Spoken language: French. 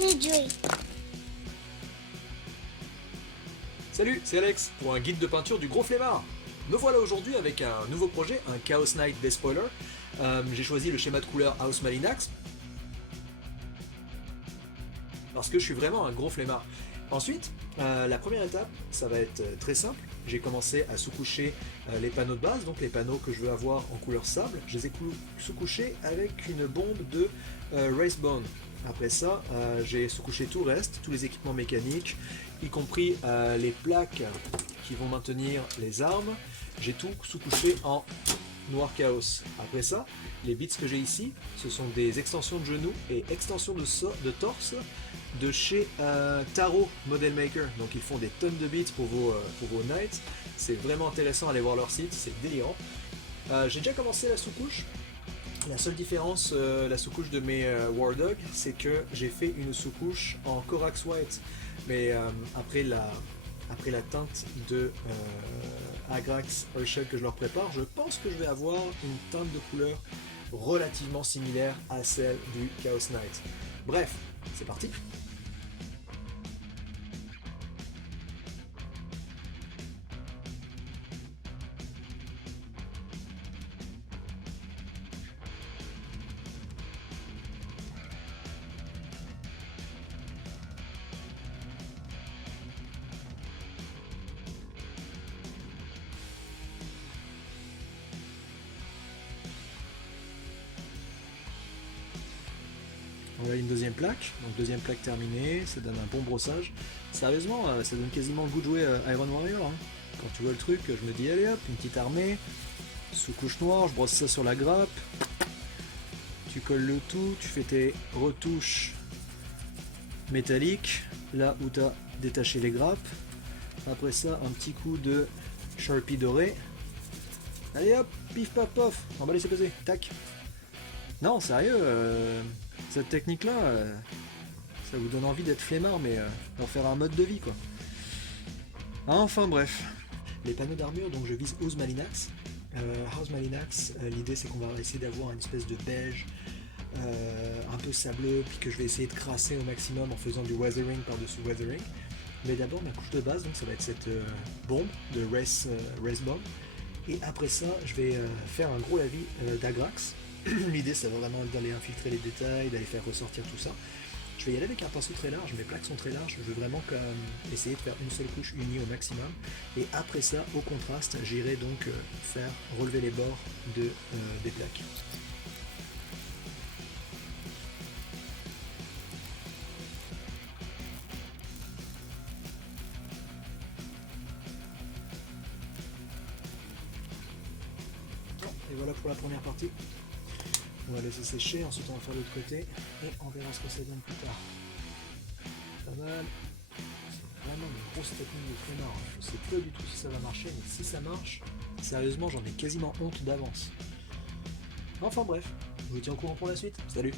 envie de jouer. Salut, c'est Alex pour un guide de peinture du gros flemmard. Me voilà aujourd'hui avec un nouveau projet, un Chaos Knight Despoiler. J'ai choisi le schéma de couleur House Malinax parce que je suis vraiment un gros flemmard. Ensuite, la première étape, ça va être très simple. J'ai commencé à sous-coucher les panneaux de base, donc les panneaux que je veux avoir en couleur sable. Je les ai sous-couchés avec une bombe de Racebone. Après ça, j'ai sous-couché tout le reste, tous les équipements mécaniques, y compris les plaques qui vont maintenir les armes. J'ai tout sous-couché en noir chaos. Après ça, les bits que j'ai ici, ce sont des extensions de genoux et extensions de torse de chez Taro Model Maker. Donc ils font des tonnes de bits pour vos knights. C'est vraiment intéressant, allez voir leur site, c'est délirant. J'ai déjà commencé la sous-couche. La seule différence, la sous-couche de mes War Dog, c'est que j'ai fait une sous-couche en Corax White. Mais après la teinte de Agrax Urshel que je leur prépare, je pense que je vais avoir une teinte de couleur relativement similaire à celle du Chaos Knight. Bref, c'est parti. On a une deuxième plaque, donc deuxième plaque terminée, ça donne un bon brossage. Sérieusement, ça donne quasiment le goût de jouer Iron Warrior. Hein. Quand tu vois le truc, je me dis allez hop, une petite armée, sous-couche noire, je brosse ça sur la grappe, tu colles le tout, tu fais tes retouches métalliques, là où tu as détaché les grappes. Après ça, un petit coup de Sharpie doré. Allez hop, pif paf pof, on va laisser poser, tac. Non, sérieux, cette technique-là, ça vous donne envie d'être flemmard, mais d'en faire un mode de vie, quoi. Enfin bref. Les panneaux d'armure, donc je vise House Malinax. House Malinax, l'idée c'est qu'on va essayer d'avoir une espèce de beige un peu sableux, puis que je vais essayer de crasser au maximum en faisant du weathering par-dessus weathering. Mais d'abord ma couche de base, donc ça va être cette bombe de Race Bomb. Et après ça, je vais faire un gros lavis d'Agrax. L'idée c'est vraiment d'aller infiltrer les détails, d'aller faire ressortir tout ça. Je vais y aller avec un pinceau très large, mes plaques sont très larges, je veux vraiment essayer de faire une seule couche unie au maximum. Et après ça, au contraste, j'irai donc faire relever les bords des plaques. Et voilà pour la première partie. On va laisser sécher, ensuite on va faire l'autre côté et on verra ce que ça donne plus tard. Pas mal. C'est vraiment une grosse technique de flemmard. Je sais pas du tout si ça va marcher, mais si ça marche, sérieusement j'en ai quasiment honte d'avance. Enfin bref, je vous tiens au courant pour la suite. Salut!